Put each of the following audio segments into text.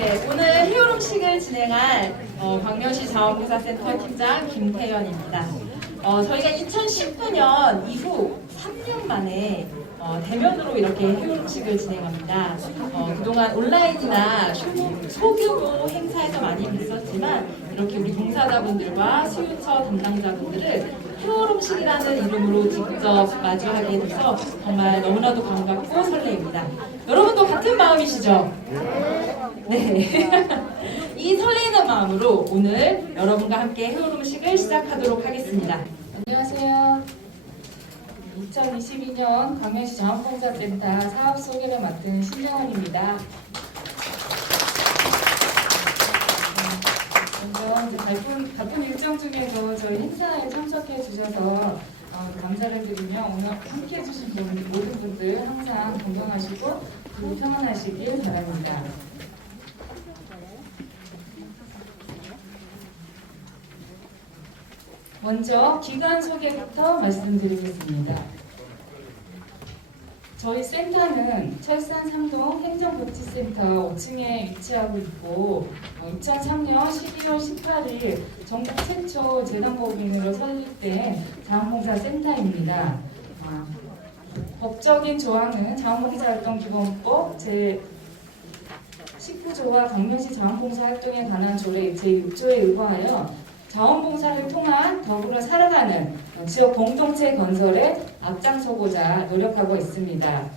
네, 오늘 해오름식을 진행할 광명시 자원봉사센터 팀장 김태연입니다. 저희가 2019년 이후 3년 만에 대면으로 이렇게 해오름식을 진행합니다. 그동안 온라인이나 소규모 행사에서 많이 뵀었지만 이렇게 우리 봉사자분들과 수유처 담당자분들을 해오름식이라는 이름으로 직접 마주하게 돼서 정말 너무나도 반갑고 설레입니다. 여러분도 같은 마음이시죠? 네. 이 설레는 마음으로 오늘 여러분과 함께 해오름식을 시작하도록 하겠습니다. 안녕하세요. 2022년 광명시 자원봉사센터 사업 소개를 맡은 신정원입니다. 먼저 바쁜 일정 중에도 저희 행사에 참석해 주셔서 감사를 드리며 오늘 함께 해주신 모든 분들 항상 건강하시고 평안하시길 바랍니다. 먼저 기관 소개부터 말씀드리겠습니다. 저희 센터는 철산 3동 행정복지센터 5층에 위치하고 있고 2003년 12월 18일 전국 최초 재단법인으로 설립된 자원봉사센터입니다. 법적인 조항은 자원봉사활동기본법 제19조와 광명시 자원봉사활동에 관한 조례 제6조에 의거하여 자원봉사를 통한 더불어 살아가는 지역 공동체 건설에 앞장서고자 노력하고 있습니다.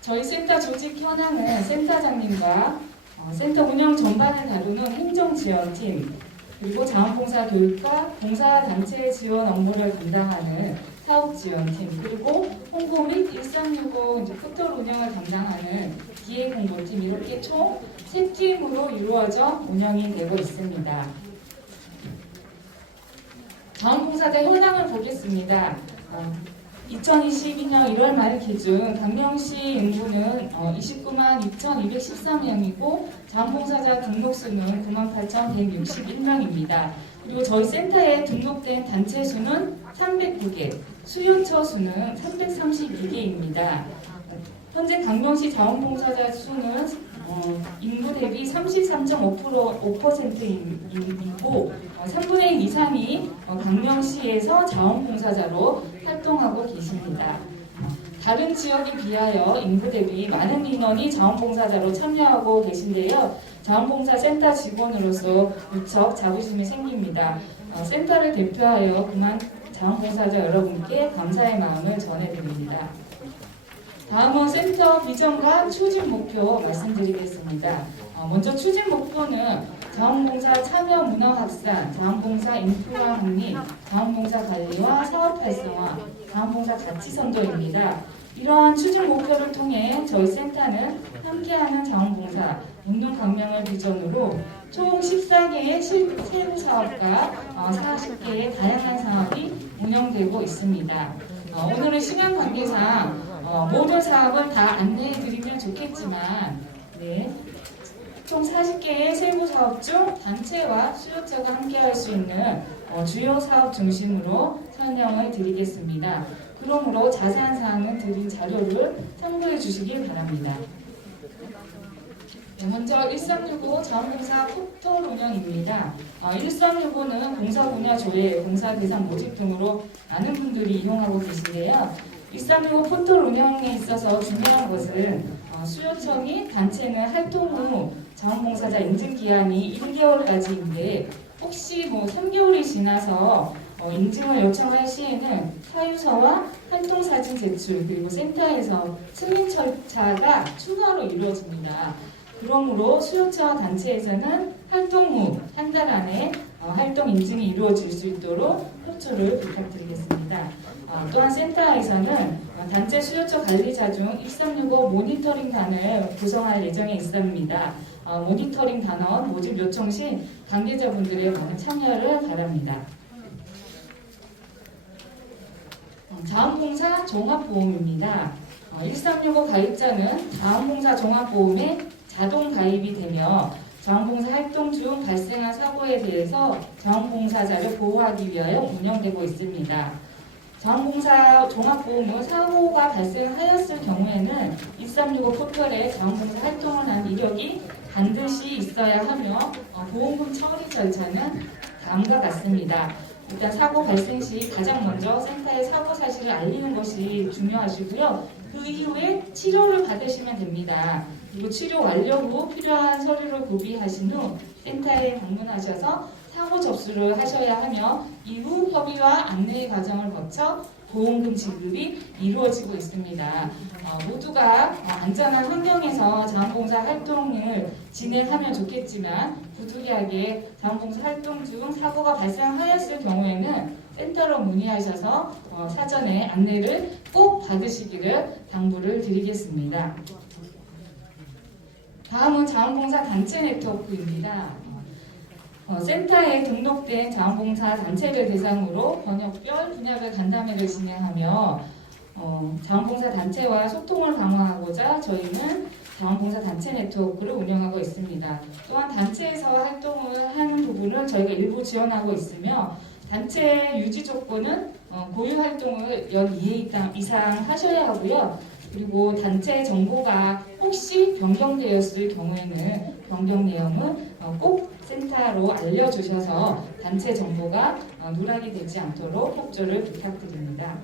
저희 센터 조직 현황은 센터장님과 센터 운영 전반을 다루는 행정지원팀, 그리고 자원봉사 교육과 봉사단체 지원 업무를 담당하는 사업지원팀, 그리고 홍보 및 1365 포털 운영을 담당하는 기획홍보팀, 이렇게 총 3팀으로 이루어져 운영이 되고 있습니다. 자원봉사자 현황을 보겠습니다. 2022년 1월 말 기준 광명시 인구는 29만 2,213명이고 자원봉사자 등록수는 98,161명입니다. 그리고 저희 센터에 등록된 단체 수는 309개, 수요처 수는 332개입니다. 현재 광명시 자원봉사자 수는 인구 대비 33.5%이고 3분의 1 이상이 광명시에서 자원봉사자로 활동하고 계십니다. 다른 지역에 비하여 인구 대비 많은 인원이 자원봉사자로 참여하고 계신데요. 자원봉사센터 직원으로서 무척 자부심이 생깁니다. 센터를 대표하여 그만 자원봉사자 여러분께 감사의 마음을 전해드립니다. 다음은 센터 비전과 추진 목표 말씀드리겠습니다. 먼저 추진 목표는 자원봉사 참여 문화 확산, 자원봉사 인프라 확립, 자원봉사 관리와 사업 활성화, 자원봉사 가치 선도입니다. 이러한 추진 목표를 통해 저희 센터는 함께하는 자원봉사, 운동 강명을 비전으로 총 14개의 세부 사업과 40개의 다양한 사업이 운영되고 있습니다. 오늘은 시간 관계상 모든 사업을 다 안내해드리면 좋겠지만 총 40개의 세부 사업 중 단체와 수요처가 함께할 수 있는 주요 사업 중심으로 설명을 드리겠습니다. 그러므로 자세한 사항은 드린 자료를 참고해 주시길 바랍니다. 먼저 1365 자원봉사 포털 운영입니다. 1365는 봉사 분야 조례, 봉사 대상 모집 등으로 많은 분들이 이용하고 계신데요. 1365 포털 운영에 있어서 중요한 것은 수요처 및 단체는 활동 후 자원봉사자 인증 기한이 1개월까지인데 혹시 3개월이 지나서 인증을 요청할 시에는 사유서와 활동사진 제출, 그리고 센터에서 승인 절차가 추가로 이루어집니다. 그러므로 수요처 단체에서는 활동 후 한 달 안에 활동 인증이 이루어질 수 있도록 협조를 부탁드리겠습니다. 또한 센터에서는 단체 수요처 관리자 중 1365 모니터링 단을 구성할 예정에 있습니다. 모니터링 단원 모집 요청 시 관계자분들의 많은 참여를 바랍니다. 자원봉사 종합보험입니다. 1365 가입자는 자원봉사 종합보험에 자동 가입이 되며 자원봉사 활동 중 발생한 사고에 대해서 자원봉사자를 보호하기 위하여 운영되고 있습니다. 자원봉사 종합보험은 사고가 발생하였을 경우에는 경우에는 1365 포털에 자원봉사 활동을 한 이력이 반드시 있어야 하며 보험금 처리 절차는 다음과 같습니다. 일단 사고 발생 시 가장 먼저 센터에 사고 사실을 알리는 것이 중요하시고요. 그 이후에 치료를 받으시면 됩니다. 그리고 치료 완료 후 필요한 서류를 구비하신 후 센터에 방문하셔서 사고 접수를 하셔야 하며 이후 협의와 안내 과정을 거쳐 보험금 지급이 이루어지고 있습니다. 모두가 안전한 환경에서 자원봉사 활동을 진행하면 좋겠지만 부득이하게 자원봉사 활동 중 사고가 발생하였을 경우에는 센터로 문의하셔서 사전에 안내를 꼭 받으시기를 당부를 드리겠습니다. 다음은 자원봉사 단체 네트워크입니다. 센터에 등록된 자원봉사 단체를 대상으로 번역별 분야별 간담회를 진행하며 자원봉사 단체와 소통을 강화하고자 저희는 자원봉사 단체 네트워크를 운영하고 있습니다. 또한 단체에서 활동을 하는 부분을 저희가 일부 지원하고 있으며 단체 유지 조건은 고유 활동을 연 2회 이상 하셔야 하고요. 그리고 단체 정보가 혹시 변경되었을 경우에는 변경 내용은 꼭 센터로 알려주셔서 단체 정보가 누락이 되지 않도록 협조를 부탁드립니다.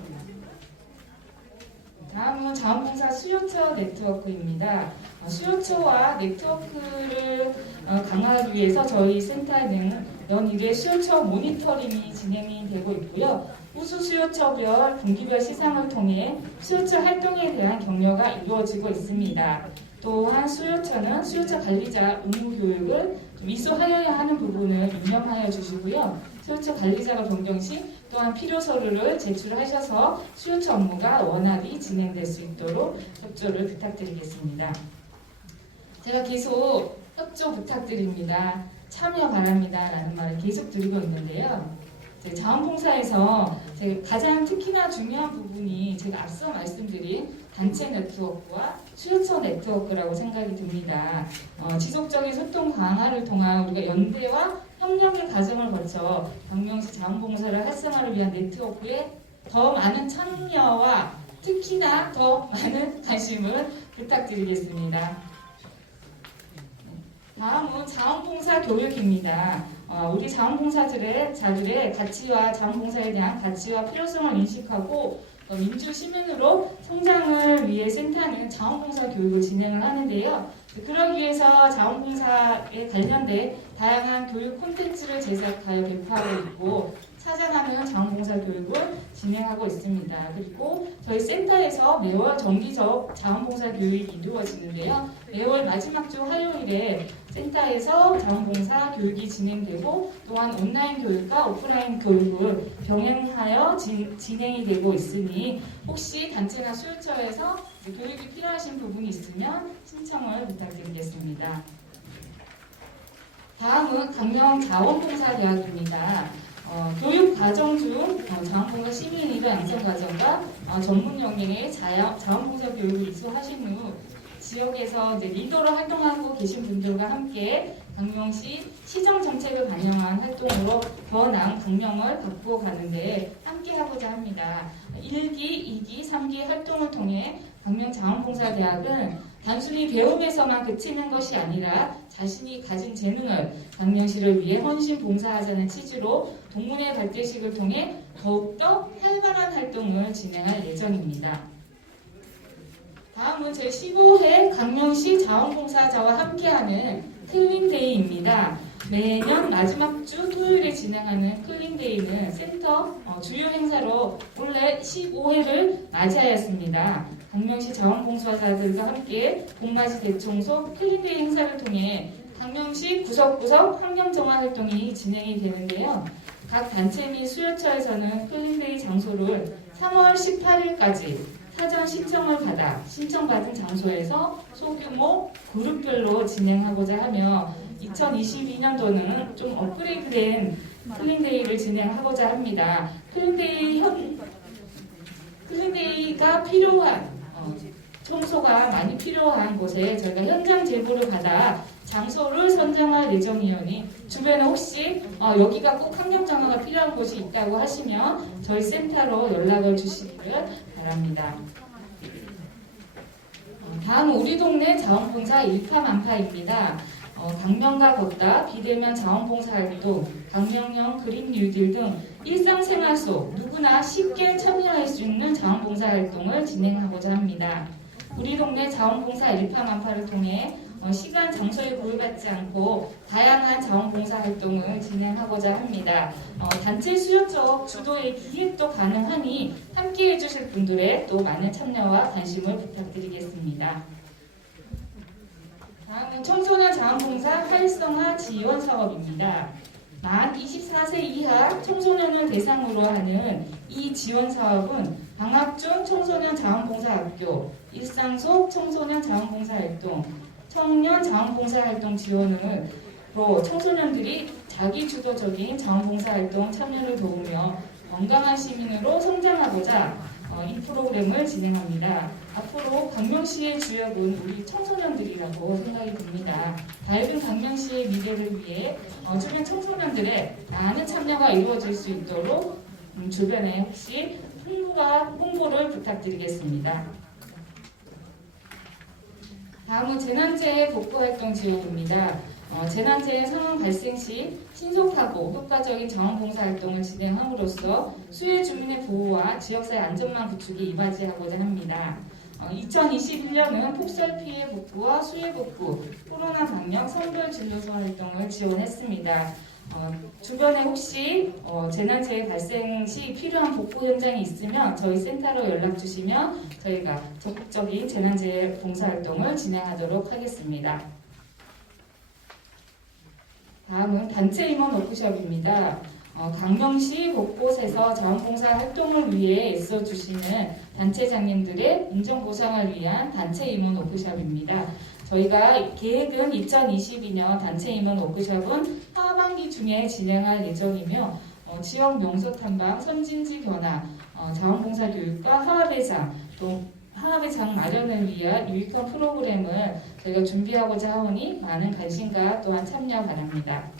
다음은 자원봉사 수요처 네트워크입니다. 수요처와 네트워크를 강화하기 위해서 저희 센터는 연 1회 수요처 모니터링이 진행이 되고 있고요. 우수 수요처별 분기별 시상을 통해 수요처 활동에 대한 격려가 이루어지고 있습니다. 또한 수요처는 수요처 관리자 의무 교육을 이수하여야 하는 부분을 유념하여 주시고요. 수요처 관리자가 변경 시 또한 필요 서류를 제출하셔서 수요처 업무가 원활히 진행될 수 있도록 협조를 부탁드리겠습니다. 제가 계속 협조 부탁드립니다. 참여 바랍니다. 라는 말을 계속 드리고 있는데요. 자원봉사에서 가장 특히나 중요한 부분이 제가 앞서 말씀드린 단체 네트워크와 수요처 네트워크라고 생각이 듭니다. 지속적인 소통 강화를 통한 우리가 연대와 협력의 과정을 거쳐 광명시 자원봉사를 활성화를 위한 네트워크에 더 많은 참여와 특히나 더 많은 관심을 부탁드리겠습니다. 다음은 자원봉사 교육입니다. 우리 자원봉사자들의 가치와 자원봉사에 대한 가치와 필요성을 인식하고 민주 시민으로 성장을 위해 센터는 자원봉사 교육을 진행을 하는데요. 그러기 위해서 자원봉사에 관련된 다양한 교육 콘텐츠를 제작하여 배포하고 있고 찾아가는 자원봉사 교육을 진행하고 있습니다. 그리고 저희 센터에서 매월 정기적 자원봉사 교육이 이루어지는데요. 매월 마지막 주 화요일에 센터에서 자원봉사 교육이 진행되고 또한 온라인 교육과 오프라인 교육을 병행하여 진행이 되고 있으니 혹시 단체나 수요처에서 교육이 필요하신 부분이 있으면 신청을 부탁드리겠습니다. 다음은 강명 자원봉사대학입니다. 교육 과정 중 자원봉사 시민 리더 양성 과정과 전문 영역의 자원봉사 교육을 이수하신 후 지역에서 리더로 활동하고 계신 분들과 함께 강명시 시정 정책을 반영한 활동으로 더 나은 강명을 갖고 가는데 함께 하고자 합니다. 1기, 2기, 3기 활동을 통해 강명 자원봉사대학은 단순히 배움에서만 그치는 것이 아니라 자신이 가진 재능을 강명시를 위해 헌신 봉사하자는 취지로 동문회 발대식을 통해 더욱더 활발한 활동을 진행할 예정입니다. 다음은 제15회 강명시 자원봉사자와 함께하는 클린데이입니다. 매년 마지막 주 토요일에 진행하는 클린데이는 센터 주요 행사로 올해 15회를 맞이하였습니다. 강명시 자원봉사자들과 함께 봄맞이 대청소 클린데이 행사를 통해 강명시 구석구석 환경정화 활동이 진행이 되는데요. 각 단체 및 수요처에서는 클린데이 장소를 3월 18일까지 사전 신청을 받아 신청받은 장소에서 소규모 그룹별로 진행하고자 하며 2022년도는 좀 업그레이드된 클린데이를 진행하고자 합니다. 클린데이가 필요한 청소가 많이 필요한 곳에 저희가 현장 제보를 받아 장소를 선정할 예정이오니 주변에 혹시 여기가 꼭 환경정화가 필요한 곳이 있다고 하시면 저희 센터로 연락을 주시기를 바랍니다. 다음 우리 동네 자원봉사 일파만파입니다. 강명과 걷다, 비대면 자원봉사 활동, 강명형 그린 뉴딜 등 일상생활 속 누구나 쉽게 참여할 수 있는 자원봉사 활동을 진행하고자 합니다. 우리 동네 자원봉사 일파만파를 통해 시간, 장소에 구애받지 않고 다양한 자원봉사 활동을 진행하고자 합니다. 단체 수요적 주도의 기획도 가능하니 함께 해주실 분들의 또 많은 참여와 관심을 부탁드리겠습니다. 다음은 청소년 자원봉사 활성화 지원 사업입니다. 만 24세 이하 청소년을 대상으로 하는 이 지원 사업은 방학 중 청소년 자원봉사 학교, 일상 속 청소년 자원봉사 활동, 청년 자원봉사 활동 지원으로 청소년들이 자기주도적인 자원봉사 활동 참여를 도우며 건강한 시민으로 성장하고자 이 프로그램을 진행합니다. 앞으로 강명시의 주역은 우리 청소년들이라고 생각이 듭니다. 밝은 강명시의 미래를 위해 주변 청소년들의 많은 참여가 이루어질 수 있도록 주변에 혹시 홍보를 부탁드리겠습니다. 다음은 재난재해 복구활동 지원입니다. 재난재해 상황 발생 시 신속하고 효과적인 자원봉사 활동을 진행함으로써 수해 주민의 보호와 지역사회 안전망 구축에 이바지하고자 합니다. 2021년은 폭설 피해 복구와 수해 복구, 코로나 방역 선별 진료소 활동을 지원했습니다. 주변에 혹시 재난재해 발생 시 필요한 복구 현장이 있으면 저희 센터로 연락 주시면 저희가 적극적인 재난재해 봉사활동을 진행하도록 하겠습니다. 다음은 단체 임원 워크숍입니다. 강명시 곳곳에서 자원봉사 활동을 위해 애써주시는 단체장님들의 인정보상을 위한 단체 임원 워크숍입니다. 저희가 계획은 2022년 단체 임원 워크숍은 하반기 중에 진행할 예정이며 지역 명소 탐방, 선진지 견학, 자원봉사 교육과 화합의 장 마련을 위한 유익한 프로그램을 저희가 준비하고자 하오니 많은 관심과 또한 참여 바랍니다.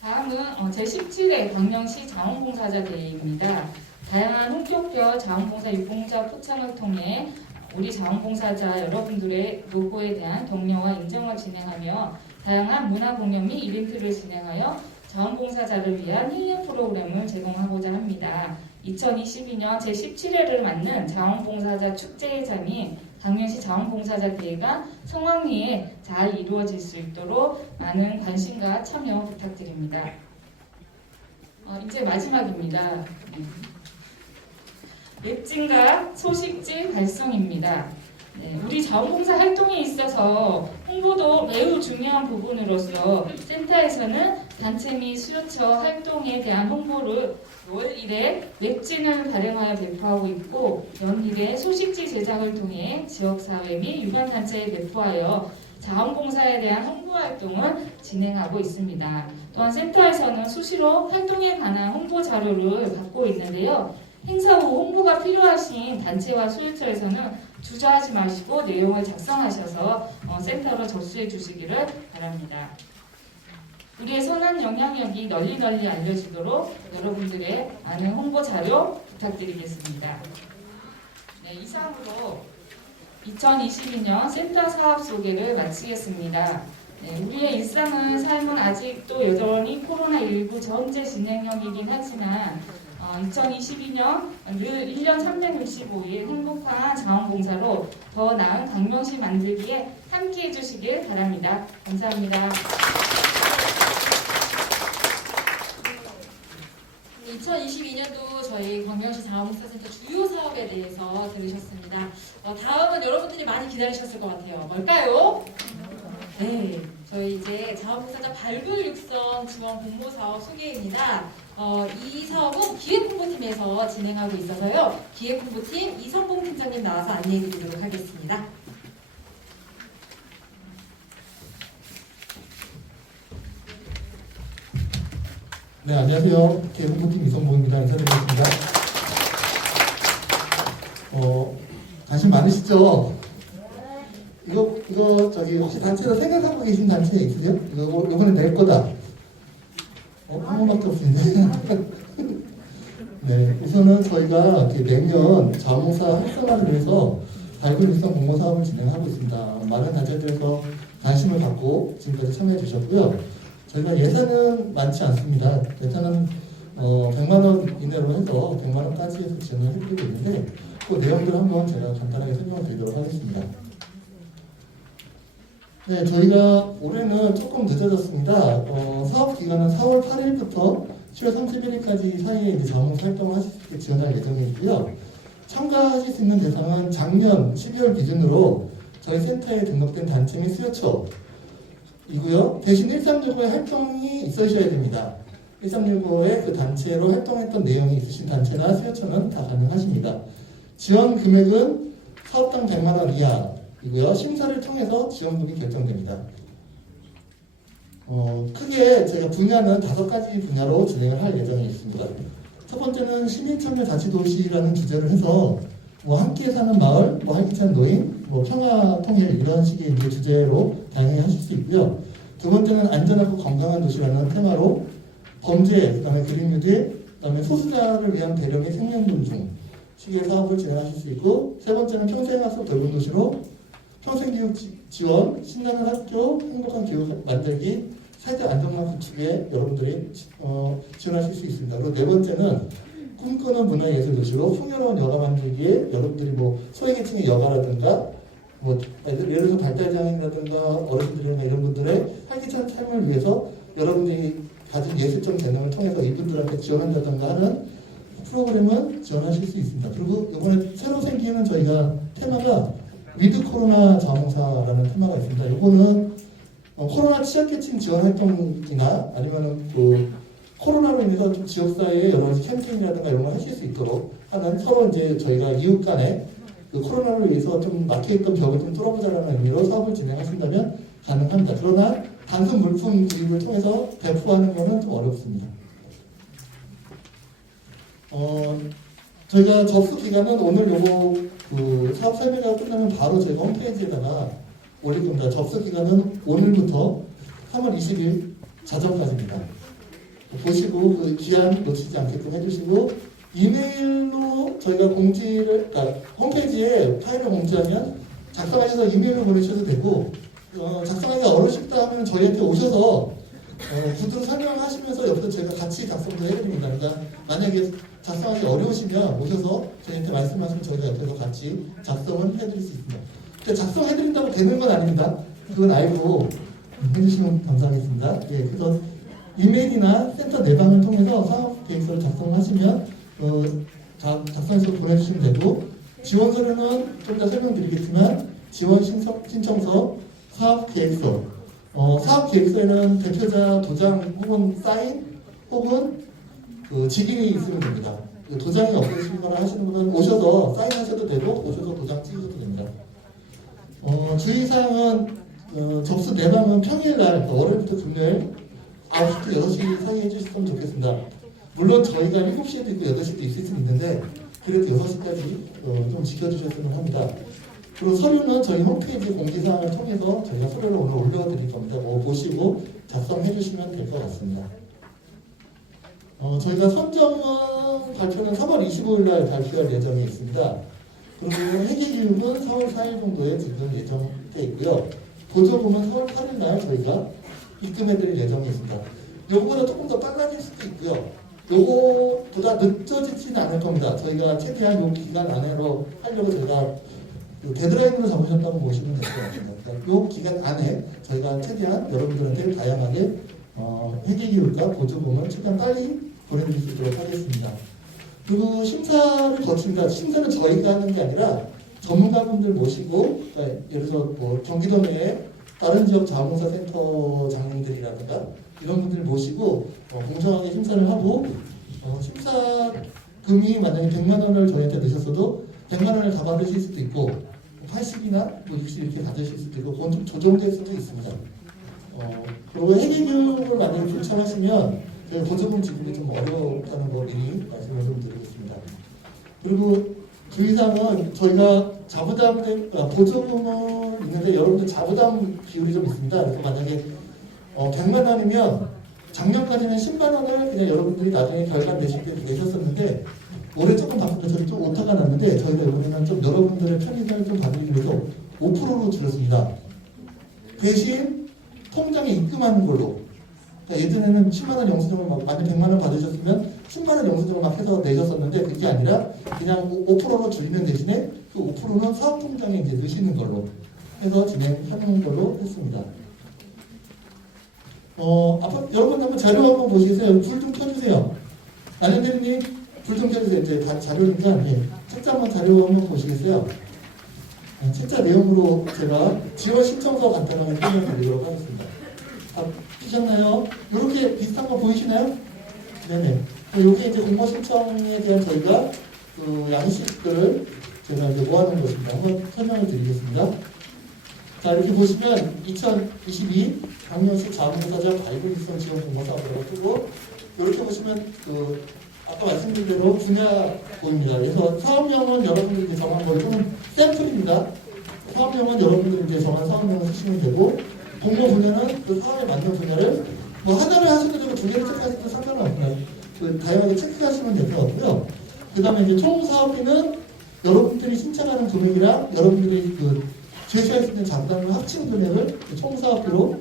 다음은 제17회 광명시 자원봉사자 대회입니다. 다양한 홍교표 자원봉사 유공자 포창을 통해 우리 자원봉사자 여러분들의 노고에 대한 격려와 인정을 진행하며 다양한 문화 공연 및 이벤트를 진행하여 자원봉사자를 위한 힐링 프로그램을 제공하고자 합니다. 2022년 제17회를 맞는 자원봉사자 축제회장인 강명시 자원봉사자 대회가 성황리에 잘 이루어질 수 있도록 많은 관심과 참여 부탁드립니다. 이제 마지막입니다. 웹진과 소식지 발송입니다. 우리 자원봉사 활동에 있어서 홍보도 매우 중요한 부분으로서 센터에서는 단체 및 수요처 활동에 대한 홍보를 월 1회 웹진을 발행하여 배포하고 있고 연 1회 소식지 제작을 통해 지역사회 및 유관단체에 배포하여 자원봉사에 대한 홍보 활동을 진행하고 있습니다. 또한 센터에서는 수시로 활동에 관한 홍보 자료를 받고 있는데요. 행사 후 홍보가 필요하신 단체와 수요처에서는 주저하지 마시고 내용을 작성하셔서 센터로 접수해 주시기를 바랍니다. 우리의 선한 영향력이 널리 알려지도록 여러분들의 많은 홍보 자료 부탁드리겠습니다. 이상으로 2022년 센터 사업 소개를 마치겠습니다. 우리의 일상은 삶은 아직도 여전히 코로나19 전제 진행형이긴 하지만 2022년 늘 1년 365일 행복한 자원봉사로 더 나은 강명시 만들기에 함께 해주시길 바랍니다. 감사합니다. 2022년도 저희 광명시 자원봉사센터 주요 사업에 대해서 들으셨습니다. 다음은 여러분들이 많이 기다리셨을 것 같아요. 뭘까요? 네, 저희 이제 자원봉사자 발굴 육성 지원 공모 사업 소개입니다. 이 사업은 기획홍보팀에서 진행하고 있어서요. 기획홍보팀 이성봉 팀장님 나와서 안내해드리도록 하겠습니다. 네, 안녕하세요. 기획홍보팀 이성봉입니다. 인사드리겠습니다. 관심 많으시죠? 이거 저기 혹시 단체로 생각하고 계신 단체 있으세요? 이번에 낼 거다. 한 번밖에 없는데. 네, 우선은 저희가 내년 자원봉사 활성화를 위해서 발굴 일선 공모 사업을 진행하고 있습니다. 많은 단체들에서 관심을 갖고 지금까지 참여해 주셨고요. 저희가 예산은 많지 않습니다. 예산은 100만 원 이내로 해서 100만 원까지 해서 지원을 해드리고 있는데 그 내용들 한번 제가 간단하게 설명을 드리도록 하겠습니다. 네, 저희가 올해는 조금 늦어졌습니다. 사업 기간은 4월 8일부터 10월 31일까지 사이에 이제 자원봉사 활동을 하실 수 있게 지원할 예정이고요. 참가하실 수 있는 대상은 작년 12월 기준으로 저희 센터에 등록된 단체 및 수요처이고요. 대신 1365에 활동이 있으셔야 됩니다. 1365에 그 단체로 활동했던 내용이 있으신 단체나 수요처는 다 가능하십니다. 지원 금액은 사업당 100만 원 이하이고요. 심사를 통해서 지원금이 결정됩니다. 크게 저희가 분야는 5가지 분야로 진행을 할 예정이 있습니다. 첫 번째는 시민참여자치도시라는 주제를 해서 함께 사는 마을, 활기찬 노인, 평화통일 이런 식의 이제 주제로 다양하게 하실 수 있고요. 두 번째는 안전하고 건강한 도시라는 테마로 범죄, 그다음에 그린 뉴딜, 그다음에 소수자를 위한 배려 및 생명 존중 식의 사업을 진행하실 수 있고, 세 번째는 평생학습 돌봄 도시로 평생교육 지원, 신나는 학교, 행복한 교육 만들기, 세대 안정망 구축에 여러분들이 지원하실 수 있습니다. 그리고 네 번째는 꿈꾸는 문화예술 도시로 풍요로운 여가 만들기에 여러분들이 소외계층의 여가라든가 예를 들어서 발달장애인이라든가 어르신들이나 이런 분들의 활기찬 삶을 위해서 여러분들이 가진 예술적 재능을 통해서 이분들한테 지원한다든가 하는 프로그램은 지원하실 수 있습니다. 그리고 이번에 새로 생기는 저희가 테마가 위드 코로나 자원봉사라는 테마가 있습니다. 이거는 코로나 취약계층 지원 활동이나 아니면은 코로나로 인해서 좀 지역사회에 여러 가지 캠페인이라든가 이런 걸 하실 수 있도록 하는, 서로 이제 저희가 이웃 간에 그 코로나로 인해서 좀 막혀있던 벽을 좀 뚫어보자라는 의미로 사업을 진행하신다면 가능합니다. 그러나 단순 물품 구입을 통해서 배포하는 것은 좀 어렵습니다. 저희가 접수 기간은 오늘 요거 사업 설명회가 끝나면 바로 저희가 홈페이지에다가 올릴 겁니다. 접수 기간은 오늘부터 3월 20일 자정까지입니다. 보시고 그 기한 놓치지 않게끔 해주시고, 이메일로 저희가 홈페이지에 파일을 공지하면 작성하셔서 이메일로 보내셔도 되고, 작성하기가 어려우시다 하면 저희한테 오셔서 구두 설명하시면서 옆에서 저희가 같이 작성도 해드립니다. 그러니까 만약에 작성하기 어려우시면 오셔서 저희한테 말씀하시면 저희가 옆에서 같이 작성을 해드릴 수 있습니다. 작성해드린다고 되는 건 아닙니다. 그건 알고 해주시면 감사하겠습니다. 예, 그래서 이메일이나 센터 내방을 통해서 사업 계획서를 작성하시면 작성해서 보내주시면 되고, 지원 서류는 좀 더 설명드리겠지만 지원 신청서, 사업 계획서, 사업 계획서에는 대표자 도장 혹은 사인 혹은 직인이 있으면 됩니다. 도장이 없으시거나 하시는 분은 오셔서 사인하셔도 되고 오셔서 도장 찍으셔도 됩니다. 주의사항은 접수 내방은 평일날 월요일부터 금요일 9시부터 6시 사이에 해주셨으면 좋겠습니다. 물론 저희가 7시에도 있고 8시도 있을 수 있는데 그래도 6시까지 좀 지켜주셨으면 합니다. 그리고 서류는 저희 홈페이지 공지사항을 통해서 저희가 서류를 오늘 올려드릴 겁니다. 보시고 작성해 주시면 될 것 같습니다. 저희가 선정은 발표는 3월 25일 날 발표할 예정이 있습니다. 그리고 회계교육은 4월 4일 정도에 지금 예정돼 있고요. 보조금은 4월 8일 날 저희가 입금해드릴 예정이 있습니다. 요거보다 조금 더 빨라질 수도 있고요. 요거보다 늦어지지는 않을 겁니다. 저희가 최대한 요 기간 안에로 하려고 저희가 데드라인으로 잡으셨다고 보시면 될 것 같습니다. 그러니까 요 기간 안에 저희가 최대한 여러분들한테 다양하게 회계교육과 보조금을 최대한 빨리 보내드릴 수 있도록 하겠습니다. 그리고 심사를 거칩니다. 심사는 저희가 하는 게 아니라 전문가분들 모시고, 그러니까 예를 들어서 경기도 내에 다른 지역 자원봉사센터 장님들이라든가 이런 분들 모시고 공정하게 심사를 하고, 심사금이 만약에 100만 원을 저희한테 내셨어도 100만 원을 다 받으실 수도 있고 80이나 60 이렇게 받으실 수도 있고, 그건 좀 조정될 수도 있습니다. 그리고 회계교육을 만약에 불참하시면 보조금 지급이 좀 어렵다는 거 미리 말씀을 좀 드리겠습니다. 그리고 주의사항은 저희가 보조금은 있는데 여러분들 자부담 비율이 좀 있습니다. 그래서 만약에 100만 원이면 작년까지는 10만 원을 그냥 여러분들이 나중에 결산 내실 때 내셨었는데 올해 조금 바꾼데 저희 좀 오타가 났는데 저희가 이번에는 좀 여러분들의 편의점을 좀 받기 위해서 5%로 줄였습니다. 대신 통장에 입금하는 걸로. 그러니까 예전에는 10만 원 영수증을 막 만약 100만 원 받으셨으면 10만 원 영수증을 막 해서 내셨었는데 그게 아니라 그냥 5%로 줄이는 대신에 그 5%는 사업통장에 이제 넣으시는 걸로 해서 진행하는 걸로 했습니다. 앞으로 여러분 한번 자료 한번 보시겠어요? 불 좀 켜주세요. 안현 대리님 불 좀 켜주세요. 이제 다 자료니까 책자 한번 자료 한번 보시겠어요? 책자 내용으로 제가 지원 신청서 간단하게 설명드리도록 하겠습니다. 보셨나요? 이렇게 비슷한 거 보이시나요? 네네. 여기 이제 공모 신청에 대한 저희가 그 양식들을 제가 이제 모아놓은 것입니다. 한번 설명을 드리겠습니다. 자, 이렇게 보시면 2022 강릉시 자원봉사자 발굴일성 지원 공모사업이라고 뜨고 이렇게 보시면 그 아까 말씀드린 대로 분야 보입니다. 그래서 사업명은 여러분들이 이제 정한 거는 샘플입니다. 사업명은 여러분들이 이제 정한 사업명을 쓰시면 되고 공모 분야는 그 사업에 맞는 분야를 뭐 하나를 하셔도 되고 두 개를 체크하셔도 상관없고요. 그 다양하게 체크하시면 될 것 같고요. 그 다음에 이제 총 사업비는 여러분들이 신청하는 금액이랑 여러분들이 그 제시할 수 있는 장단을 합친 금액을 총 사업비로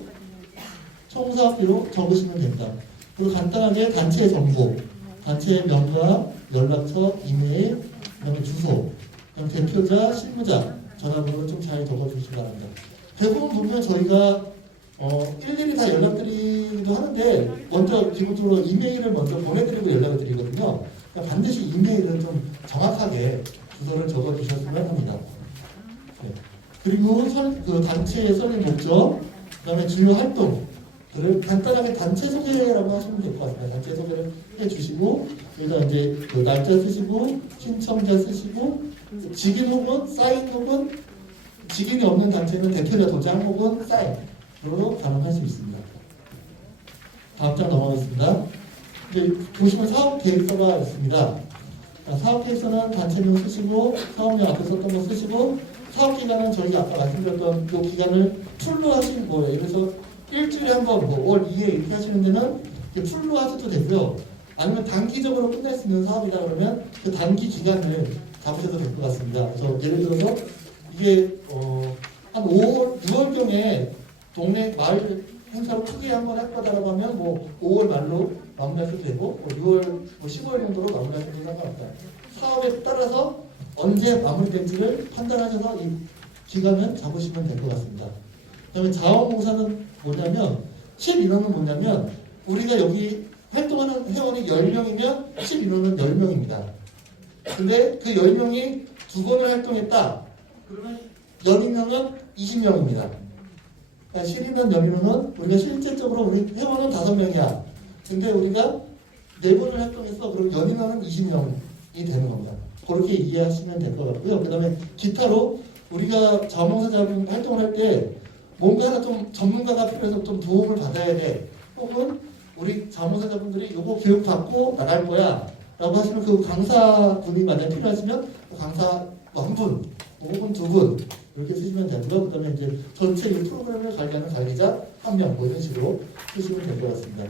적으시면 됩니다. 그리고 간단하게 단체 정보, 단체 명가, 연락처, 이메일, 그다음에 주소, 그다음에 대표자, 실무자, 전화번호 좀 잘 적어주시기 바랍니다. 대부분 보면 저희가 일일이 다 연락드리기도 하는데 먼저 기본적으로 이메일을 먼저 보내드리고 연락을 드리거든요. 그러니까 반드시 이메일은 좀 정확하게 주소를 적어주셨으면 합니다. 네. 그리고 그 단체의 설립 목적, 그다음에 주요 활동들을 간단하게 단체 소개라고 하시면 될 것 같습니다. 단체 소개를 해주시고 여기다 이제 그 날짜 쓰시고 신청자 쓰시고 직인 혹은 사인 혹은 직인이 없는 단체는 대표자 도장 혹은 사인으로 가능할 수 있습니다. 다음 장 넘어가겠습니다. 이제 보시면 사업 계획서가 있습니다. 사업 계획서는 단체명 쓰시고 사업명 앞에 썼던 거 쓰시고 사업 기간은 저희가 아까 말씀드렸던 그 기간을 풀로 하시는 거예요. 그래서 일주일에 한 번, 뭐 월 2회 이렇게 하시는 데는 풀로 하셔도 되고요. 아니면 단기적으로 끝낼 수 있는 사업이다 그러면 그 단기 기간을 잡으셔도 될 것 같습니다. 그래서 예를 들어서 이게 한 5월, 6월경에 동네 마을 행사로 크게 한번 할 거다라고 하면 뭐 5월 말로 마무리하셔도 되고 뭐 6월, 뭐 15일 정도로 마무리하셔도 상관없다. 사업에 따라서 언제 마무리될지를 판단하셔서 이 기간을 잡으시면 될 것 같습니다. 그 다음에 자원봉사는 뭐냐면 10인원은 뭐냐면 우리가 여기 활동하는 회원이 10명이면 10인원은 10명입니다. 근데 그 10명이 두 번을 활동했다. 그러면 연인원은 20명입니다. 그러니까 실인원 연인원은 우리가 실질적으로 우리 회원은 5명이야. 근데 우리가 4번을 활동했어. 그럼 연인원은 20명이 되는 겁니다. 그렇게 이해하시면 될 것 같고요. 그 다음에 기타로 우리가 자원봉사자 활동을 할 때 뭔가 하나 좀 전문가가 필요해서 좀 도움을 받아야 돼. 혹은 우리 자원봉사자분들이 이거 교육 받고 나갈 거야 라고 하시면 그 강사분이 만약에 필요하시면 그 강사 한 분 혹은 2분 이렇게 쓰시면 되고요. 그 다음에 이제 전체 이 프로그램을 관리하는 관리자 1명 뭐 이런 식으로 쓰시면 될 것 같습니다.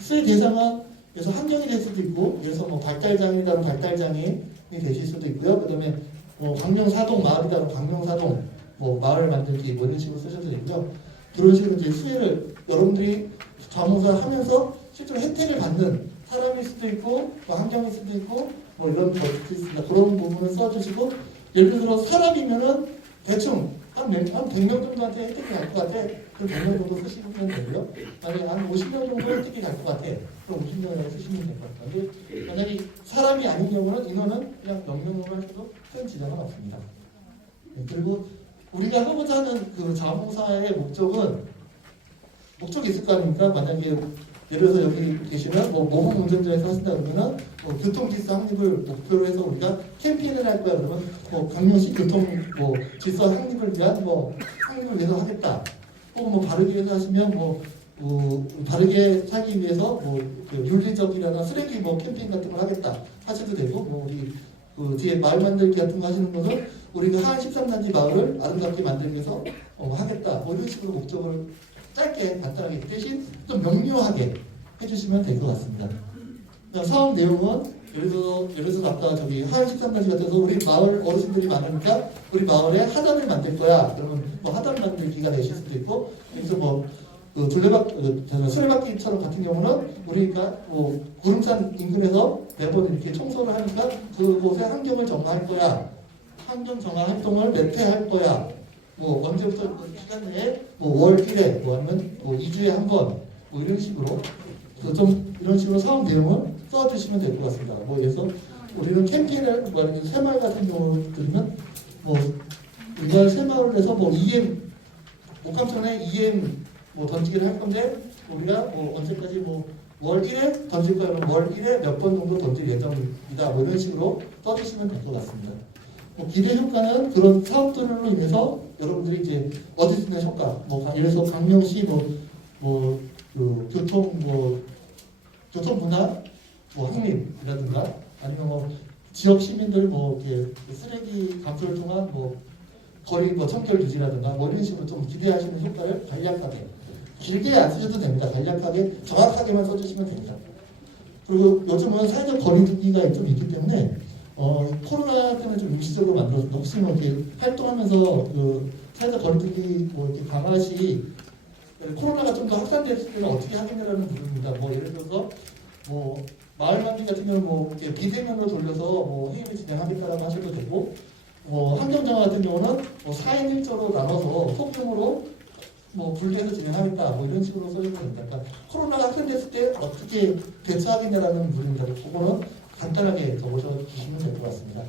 수의 대상은 그래서 한정이 될 수도 있고 그래서 뭐 발달장애이라는 발달장애인이 되실 수도 있고요. 그 다음에 광명사동 마을이라는 광명사동 뭐 마을 만들기 뭐 이런 식으로 쓰셔도 되고요. 그런 식으로 이제 수혜를 여러분들이 자원봉사를 하면서 실제로 혜택을 받는 사람일 수도 있고 뭐 환경일 수도 있고 뭐 이런 것도 있습니다. 그런 부분을 써주시고 예를 들어 사람이면은 대충 한 100명 정도한테 혜택이 갈 것 같아. 그럼 100명 정도 쓰시면 되고요. 만약에 한 50명 정도 혜택이 갈 것 같아. 그럼 50명을 쓰시면 될 것 같아요. 근데 만약에 사람이 아닌 경우는 인원은 그냥 0명으로 하셔도 큰 지장은 없습니다. 네, 그리고 우리가 하고자 하는 그 자원봉사의 목적이 있을 거 아닙니까? 만약에 예를 들어서 여기 계시면 뭐 모범 운전자에서 하신다 그러면은 뭐 교통질서 확립을 목표로 해서 우리가 캠페인을 할 거야 그러면 뭐 강릉시 교통 뭐 질서 확립을 위한 뭐 확립을 위해서 하겠다. 혹은 뭐 바르기 위해서 하시면 뭐 바르게 살기 위해서 그 윤리적이라나 쓰레기 뭐 캠페인 같은 걸 하겠다 하셔도 되고 뭐 우리 그 뒤에 마을 만들기 같은 거 하시는 것은 우리가 하안 13단지 마을을 아름답게 만들기 위해서 하겠다 뭐 이런 식으로 목적을 짧게 간단하게 대신 좀 명료하게 해주시면 될 것 같습니다. 사업 내용은 예를 들어서 아까 저기 하얀 식당까지 같아서 우리 마을 어르신들이 많으니까 우리 마을에 하단을 만들 거야. 그러면 뭐 하단 만들기가 내실 수도 있고, 그래서 그 수레바퀴처럼 같은 경우는 우리가 뭐 구름산 인근에서 매번 이렇게 청소를 하니까 그곳에 환경을 정화할 거야. 환경 정화 활동을 몇 회 할 거야. 뭐 언제부터 그 기간 내에 뭐 월 1회, 뭐 아니면 뭐 2주에 한 번, 뭐 이런 식으로 좀 이런 식으로 사업 내용을 써주시면 될 것 같습니다. 뭐 그래서 우리는 캠페인을 뭐 이렇게 새마을 같은 경우를 들으면 뭐 이걸 새마을에서 뭐 EM 목감천에 EM 뭐 던지기를 할 건데 우리가 뭐 언제까지 뭐 월 1회 던질 거면 월 1회 몇 번 정도 던질 예정이다. 뭐 이런 식으로 써주시면 될 것 같습니다. 뭐 기대 효과는 그런 사업들로 인해서 여러분들이 이제 얻을 수 있는 효과, 뭐 예를 들어서 강명시 그 교통 문화 뭐 확립이라든가 아니면 뭐 지역 시민들 뭐 이렇게 쓰레기 감소를 통한 뭐 거리 뭐 청결 유지라든가 뭐 이런 식으로 좀 기대하시는 효과를 간략하게 길게 안 쓰셔도 됩니다. 간략하게 정확하게만 써주시면 됩니다. 그리고 요즘은 사회적 거리두기가 좀 있기 때문에 코로나 때문에 좀 임시적으로 만들었습니다. 혹시 뭐 이렇게 활동하면서 그 사회적 거리두기 뭐 이렇게 강화 시 코로나가 좀 더 확산됐을 때는 어떻게 하겠냐라는 부분입니다. 뭐 예를 들어서 뭐 마을 만기 같은 경우는 뭐 이렇게 비대면으로 돌려서 뭐 회의를 진행하겠다라고 하셔도 되고, 뭐 환경정화 같은 경우는 뭐 4인 1조로 나눠서 소규모로 뭐 분리해서 진행하겠다 뭐 이런 식으로 써주면 됩니다. 그러니까 코로나가 확산됐을 때 어떻게 대처하겠냐라는 부분입니다. 그거는 간단하게 적어서 주시면 될 것 같습니다.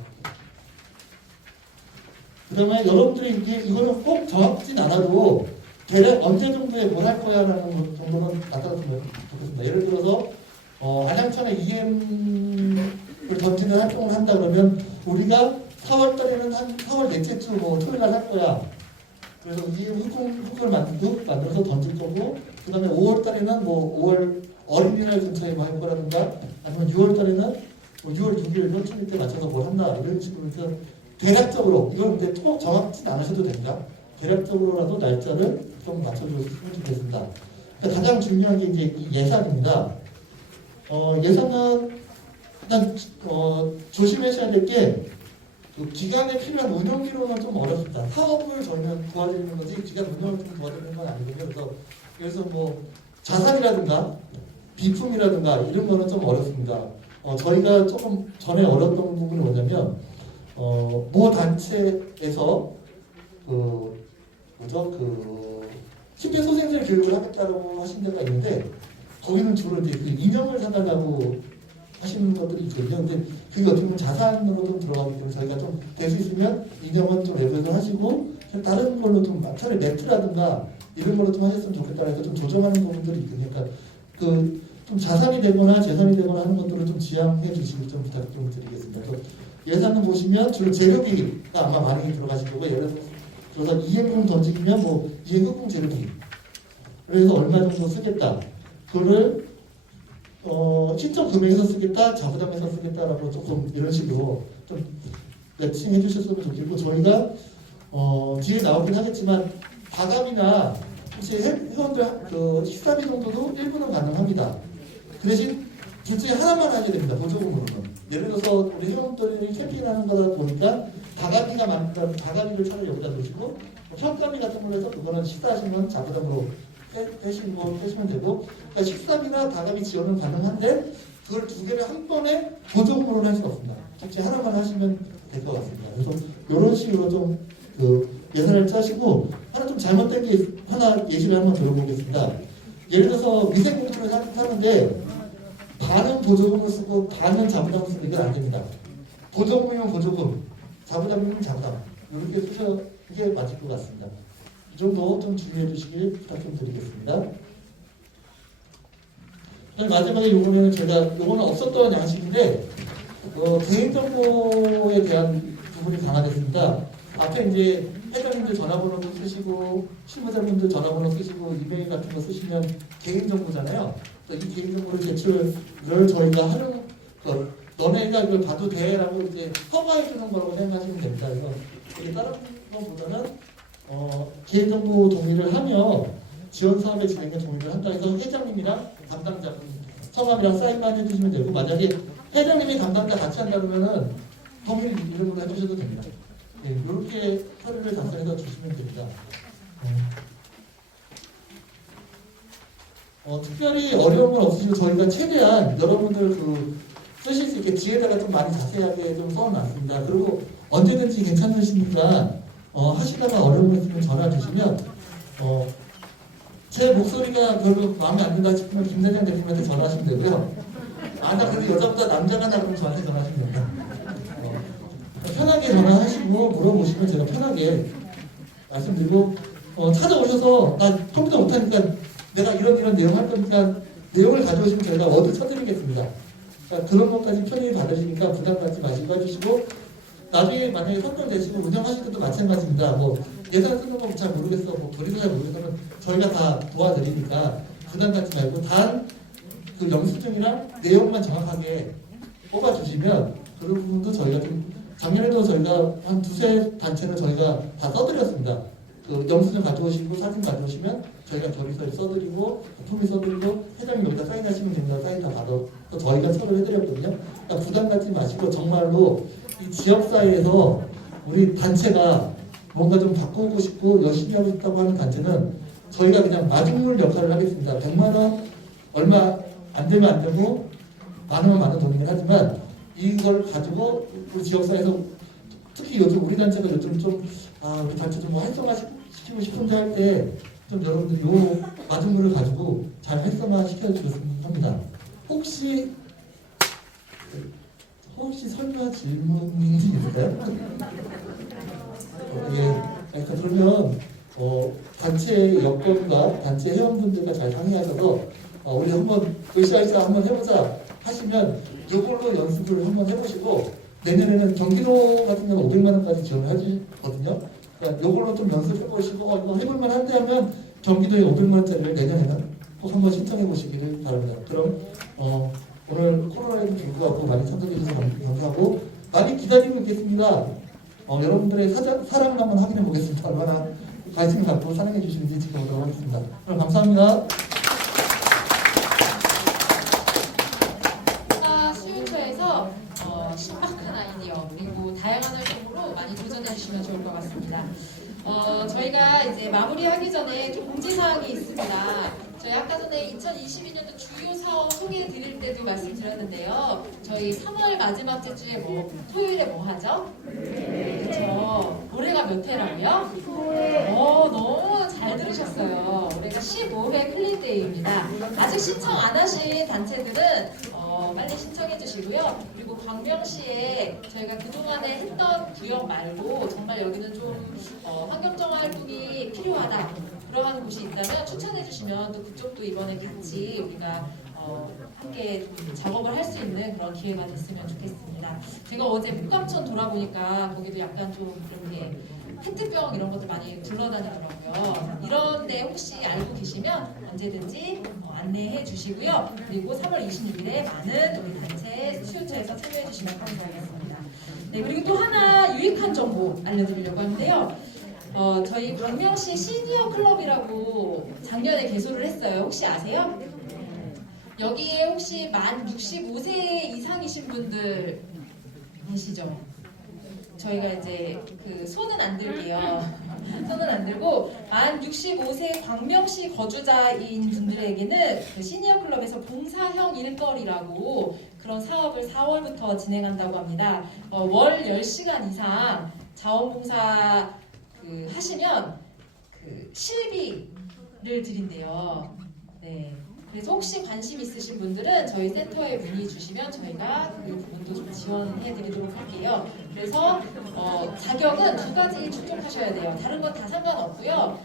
그 다음에 여러분들이 이거는 꼭 정확진 않아도 대략 언제 정도에 뭘 할 거야라는 정도는 나타났으면 좋겠습니다. 예를 들어서 안양천에 EM을 던지는 활동을 한다 그러면 우리가 4월달에는 한 4월 넷째 주 뭐 토요일날 할 거야. 그래서 EM 흙을 만들어서 던질 거고, 그 다음에 5월달에는 뭐 5월 어린이날 근처에 뭐 할 거라든가 아니면 6월달에는 뭐 6월 6일 현충일 때 맞춰서 뭘 한다 이런 식으로 해서 대략적으로 이걸 근데 꼭 정확진 않으셔도 됩니다. 대략적으로라도 날짜를 좀 맞춰주시면 좋겠습니다. 그러니까 가장 중요한 게 이제 이 예산입니다. 예산은 일단 조심하셔야 될 게 그 기간에 필요한 운영비로는 좀 어렵습니다. 사업을 저희는 도와드리는 거지 기간 운영을 좀 도와드리는 건 아니고요. 그래서 뭐 자산이라든가 비품이라든가 이런 거는 좀 어렵습니다. 저희가 조금 전에 어려웠던 부분이 뭐냐면 모 단체에서 심폐소생술 교육을 하겠다고 하신 데가 있는데 거기는 주로 이제 그 인형을 사달라고 하시는 것들이 있거든요. 근데 그게 어떻게 보면 자산으로 좀 들어가기 때문에 저희가 좀 될 수 있으면 인형은 좀 외부에서 하시고 다른 걸로 좀 차라리 매트라든가 이런 걸로 좀 하셨으면 좋겠다 해서 좀 조정하는 부분들이 있거든요. 그러니까 그 좀 자산이 되거나 재산이 되거나 하는 것들을 좀 지양해 주시길 좀 부탁 좀 드리겠습니다. 예산을 보시면 주로 재료비가 아마 많이 들어가실 거고, 예를 들어서 이행금 던지면 뭐 이행금 재료비 그래서 얼마 정도 쓰겠다. 그거를 신청 금액에서 쓰겠다, 자부담에서 쓰겠다라고 조금 이런 식으로 좀 매칭해 주셨으면 좋겠고, 저희가 뒤에 나오긴 하겠지만 다감이나 혹시 회원들 그 식사비 정도도 일부는 가능합니다. 그 대신 둘 중에 하나만 하게 됩니다. 보조금으로는. 예를 들어서 우리 회원들이 캠핑하는 거다 보니까 다가비가 많으면 다가비를 차라리 여기다 놓으시고 현감비 같은 걸로 해서 그거는 식사하시면 자부담으로 하시면 되고, 그러니까 식사비나 다가비 지원은 가능한데 그걸 두 개를 한 번에 보조금으로는 할 수가 없습니다. 각자 하나만 하시면 될 것 같습니다. 그래서 이런 식으로 좀 예산을 짜시고, 하나 좀 잘못된 게 하나 예시를 한번 들어보겠습니다. 예를 들어서 위생용품을 사는데 반은 보조금을 쓰고 반은 자부담을 쓰는 건 안 됩니다. 보조금이면 보조금, 자부담이면 자부담 이렇게 쓰셔 이게 맞을 것 같습니다. 이 정도 좀 주의해 주시길 부탁 좀 드리겠습니다. 마지막에 요거는 요거는 없었던 양식인데 개인정보에 대한 부분이 강화됐습니다. 앞에 이제 회장님들 전화번호도 쓰시고 실무자분들 전화번호 쓰시고 이메일 같은 거 쓰시면 개인정보잖아요. 이 개인정보를 제출을 저희가 하는 너네가 이걸 봐도 돼라고 이제 허가해 주는 거라고 생각하시면 됩니다. 그래서 이게 다른 것보다는 개인정보 동의를 하며 지원 사업의 진행에 동의를 한다 해서 회장님이랑 담당자분 성함이랑 사인만 해주시면 되고, 만약에 회장님이 담당자 같이 한다 그러면은 범인 이름으로 해주셔도 됩니다. 예, 이렇게 서류를 작성해서 주시면 됩니다. 특별히 어려운 건 없으시고 저희가 최대한 여러분들 쓰실 수 있게 뒤에다가 좀 많이 자세하게 좀 써놨습니다. 그리고 언제든지 괜찮으시니까 하시다가 어려운 거 있으면 전화 주시면 제 목소리가 별로 마음에 안 든다 싶으면 김대장 대표님한테 전화하시면 되고요. 나 근데 여자보다 남자가 나 그러면 저한테 전화하시면 됩니다. 편하게 전화하시고 물어보시면 제가 편하게 말씀드리고 찾아오셔서 나 컴퓨터 못하니까 내가 이런 내용 할 거니까 내용을 가져오시면 저희가 워드 쳐드리겠습니다. 그러니까 그런 것까지 편히 받으시니까 부담 갖지 마시고 해주시고 나중에 만약에 선정되시고 운영하실 때도 마찬가지입니다. 뭐 예산 쓰는 건 잘 모르겠어, 뭐 도리도 잘 모르겠으면 저희가 다 도와드리니까 부담 갖지 말고 단 그 영수증이랑 내용만 정확하게 뽑아주시면 그런 부분도 저희가 좀 작년에도 저희가 한 두세 단체를 저희가 다 써드렸습니다. 그 영수증 가져오시고 사진 가져오시면 저희가 결의서에 써드리고 품위 써드리고 회장님 여기다 사인하시면 됩니다. 사인 다 받아서 저희가 처리를 해드렸거든요. 그러니까 부담 갖지 마시고 정말로 이 지역사회에서 우리 단체가 뭔가 좀 바꾸고 싶고 열심히 하고 싶다고 하는 단체는 저희가 그냥 마중물 역할을 하겠습니다. 100만 원 얼마 안 되면 안 되고 많으면 많은 돈이긴 하지만 이걸 가지고 우리 지역사회에서 특히 요즘 우리 단체가 요즘 좀 우리 단체 좀 활성화시키고 싶은데 할 때 좀 여러분들 요 마중물을 가지고 잘 활성화시켜 주셨으면 합니다. 혹시 설마 질문이 있을까요? 예, 그러면 단체 여건과 단체 회원분들과 잘 상의하셔서 우리 한번 으쌰으쌰 한번 해보자 하시면 이걸로 연습을 한번 해보시고 내년에는 경기도 같은 경우는 500만 원까지 지원을 해주거든요. 그러니까 이걸로 좀 연습해보시고 이거 해볼만 한데 하면 경기도에 500만 원짜리를 내년에는 꼭 한번 신청해 보시기를 바랍니다. 그럼 오늘 코로나에도 불구하고 많이 참석해 주셔서 감사하고 많이 기다리고 있겠습니다. 여러분들의 사랑을 한번 확인해 보겠습니다. 얼마나 관심을 갖고 사랑해 주시는지 지켜보도록 하겠습니다. 오늘 감사합니다. 수요처에서 신박한 아이디어 그리고 다양한 활동으로 많이 도전해 주시면 좋을 것 같습니다. 저희가 이제 마무리하기 전에 좀 공지사항이 있습니다. 저희 아까 전에 2022년도 주요 사업 소개해 드릴 때도 말씀드렸는데요. 저희 3월 마지막 주에 토요일에 뭐 하죠? 그렇죠. 올해가 몇 회라고요? 15회. 너무 잘 들으셨어요. 올해가 15회 클린데이입니다. 아직 신청 안 하신 단체들은 빨리 신청해 주시고요. 그리고 광명시에 저희가 그동안에 했던 구역 말고 정말 여기는 좀 환경정화 활동이 필요하다 그러한 곳이 있다면 추천해 주시면 또 그쪽도 이번에 같이 우리가 함께 좀 작업을 할 수 있는 그런 기회가 됐으면 좋겠습니다. 제가 어제 목감천 돌아보니까 거기도 약간 좀 이렇게 페트병 이런 것들 많이 둘러다니더라고요. 이런데 혹시 알고 계시면 언제든지 안내해 주시고요. 그리고 3월 26일에 많은 우리 단체 수요처에서 참여해 주시면 감사하겠습니다. 네, 그리고 또 하나 유익한 정보 알려드리려고 하는데요. 저희 광명시 시니어 클럽이라고 작년에 개소를 했어요. 혹시 아세요? 여기에 혹시 만 65세 이상이신 분들 계시죠? 저희가 이제 손은 안 들게요. 손은 안 들고 만 65세 광명시 거주자인 분들에게는 그 시니어 클럽에서 봉사형 일거리라고 그런 사업을 4월부터 진행한다고 합니다. 월 10시간 이상 자원봉사 하시면 실비를 드린대요. 네. 그래서 혹시 관심 있으신 분들은 저희 센터에 문의 주시면 저희가 그 부분도 좀 지원해 드리도록 할게요. 그래서 자격은 두 가지 충족하셔야 돼요. 다른 건 다 상관없고요.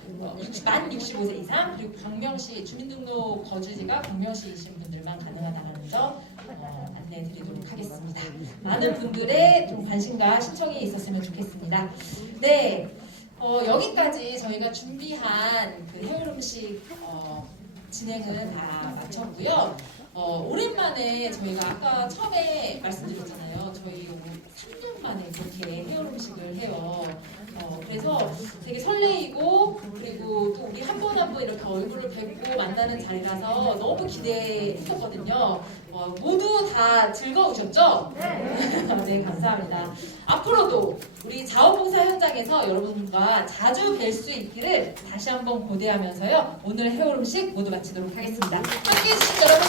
만 65세 이상 그리고 광명시 주민등록 거주지가 광명시이신 분들만 가능하다는 점 안내해 드리도록 하겠습니다. 많은 분들의 좀 관심과 신청이 있었으면 좋겠습니다. 네. 여기까지 저희가 준비한 그 해물 음식 진행은 다 마쳤고요. 오랜만에 저희가 아까 처음에 말씀드렸잖아요. 저희 3년 만에 그렇게 해물 음식을 해요. 그래서 되게 설레이고 그리고 저희도 또 우리 한 번 한 번 이렇게 얼굴을 뵙고 만나는 자리라서 너무 기대했었거든요. 모두 다 즐거우셨죠? 네, 감사합니다. 앞으로도 우리 자원봉사 현장에서 여러분과 자주 뵐 수 있기를 다시 한번 고대하면서요. 오늘 해올 음식 모두 마치도록 하겠습니다. 함께해 주신 여러분